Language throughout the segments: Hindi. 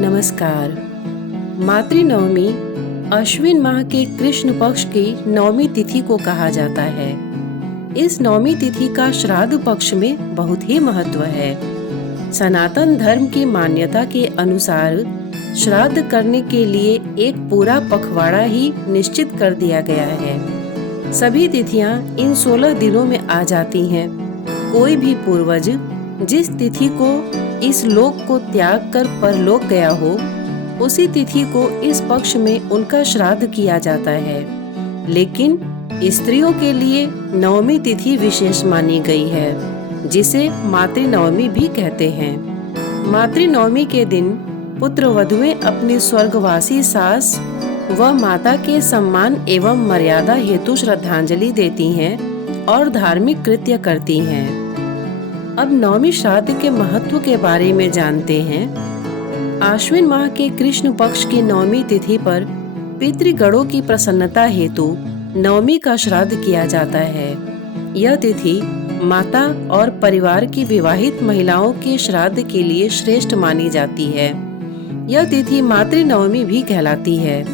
नमस्कार। मातृनवमी अश्विन माह के कृष्ण पक्ष की नवमी तिथि को कहा जाता है। इस नवमी तिथि का श्राद्ध पक्ष में बहुत ही महत्व है। सनातन धर्म की मान्यता के अनुसार श्राद्ध करने के लिए एक पूरा पखवाड़ा ही निश्चित कर दिया गया है। सभी तिथियां इन 16 दिनों में आ जाती हैं। कोई भी पूर्वज जिस तिथि को इस लोक को त्याग कर परलोक गया हो, उसी तिथि को इस पक्ष में उनका श्राद्ध किया जाता है। लेकिन स्त्रियों के लिए नवमी तिथि विशेष मानी गई है, जिसे मातृनवमी भी कहते हैं। मातृनवमी के दिन पुत्र वधुएं अपनी स्वर्गवासी सास व माता के सम्मान एवं मर्यादा हेतु श्रद्धांजलि देती हैं और धार्मिक कृत्य करती हैं। अब नवमी श्राद्ध के महत्व के बारे में जानते हैं। आश्विन माह के कृष्ण पक्ष की नवमी तिथि पर पितृगणों की प्रसन्नता हेतु नवमी का श्राद्ध किया जाता है। यह तिथि माता और परिवार की विवाहित महिलाओं के श्राद्ध के लिए श्रेष्ठ मानी जाती है। यह तिथि मातृनवमी भी कहलाती है।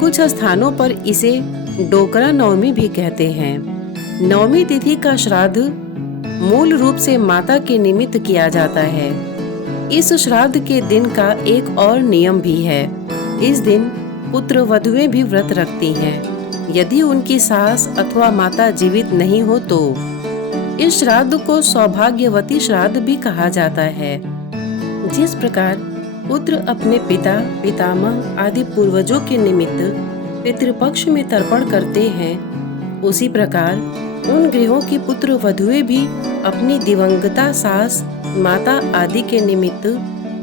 कुछ स्थानों पर इसे डोकरा नवमी भी कहते हैं। नवमी तिथि का श्राद्ध मूल रूप से माता के निमित्त किया जाता है। इस श्राद्ध के दिन का एक और नियम भी है। इस दिन पुत्र वधुएं भी व्रत रखती हैं, यदि उनकी सास अथवा माता जीवित नहीं हो तो। इस श्राद्ध को सौभाग्यवती श्राद्ध भी कहा जाता है। जिस प्रकार पुत्र अपने पिता, पितामह आदि पूर्वजों के निमित्त पितृपक्ष में तर्पण करते हैं, उसी प्रकार उन गृहों की पुत्र वधुएं भी अपनी दिवंगता सास, माता आदि के निमित्त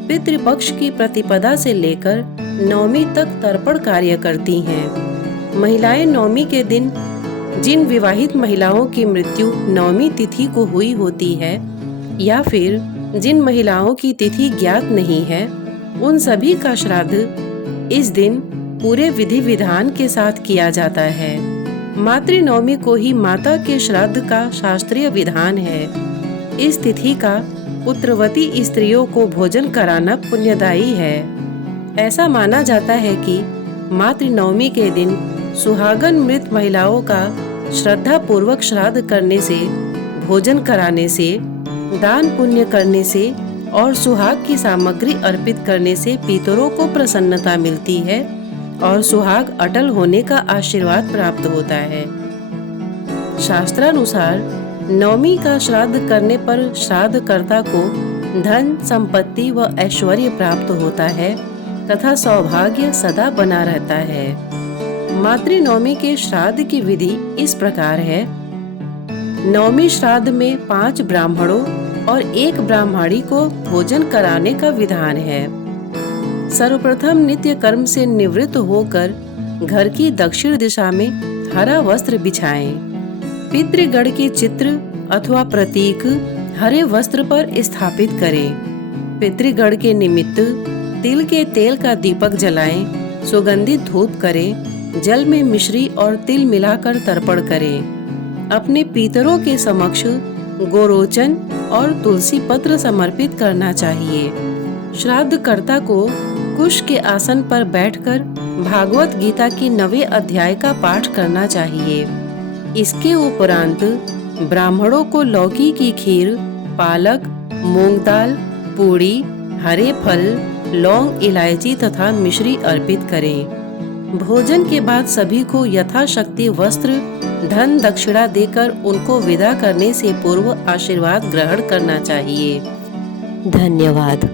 पितृपक्ष की प्रतिपदा से लेकर नवमी तक तर्पण कार्य करती हैं। महिलाएं नवमी के दिन जिन विवाहित महिलाओं की मृत्यु नवमी तिथि को हुई होती है, या फिर जिन महिलाओं की तिथि ज्ञात नहीं है, उन सभी का श्राद्ध इस दिन पूरे विधि विधान के साथ किया जाता है। मातृनवमी को ही माता के श्राद्ध का शास्त्रीय विधान है। इस तिथि का पुत्रवती स्त्रियों को भोजन कराना पुण्यदायी है। ऐसा माना जाता है कि मातृनवमी के दिन सुहागन मृत महिलाओं का श्रद्धा पूर्वक श्राद्ध करने से, भोजन कराने से, दान पुण्य करने से और सुहाग की सामग्री अर्पित करने से पितरों को प्रसन्नता मिलती है और सुहाग अटल होने का आशीर्वाद प्राप्त होता है। शास्त्रानुसार नवमी का श्राद्ध करने पर श्राद्धकर्ता को धन, संपत्ति व ऐश्वर्य प्राप्त होता है तथा सौभाग्य सदा बना रहता है। मातृनवमी के श्राद्ध की विधि इस प्रकार है। नवमी श्राद्ध में 5 ब्राह्मणों और 1 ब्राह्मणी को भोजन कराने का विधान है। सर्वप्रथम नित्य कर्म से निवृत्त होकर घर की दक्षिण दिशा में हरा वस्त्र बिछाएं। पितृगण के चित्र अथवा प्रतीक हरे वस्त्र पर स्थापित करें। पितृगण के निमित्त तिल के तेल का दीपक जलाएं, सुगंधित धूप करें, जल में मिश्री और तिल मिलाकर तर्पण करें। अपने पितरों के समक्ष गोरोचन और तुलसी पत्र समर्पित करना चाहिए। श्राद्धकर्ता को कुश के आसन पर बैठकर भागवत गीता की 9वें अध्याय का पाठ करना चाहिए। इसके उपरांत ब्राह्मणों को लौकी की खीर, पालक, मूंग दाल, पूड़ी, हरे फल, लौंग, इलायची तथा मिश्री अर्पित करें। भोजन के बाद सभी को यथाशक्ति वस्त्र, धन दक्षिणा देकर उनको विदा करने से पूर्व आशीर्वाद ग्रहण करना चाहिए। धन्यवाद।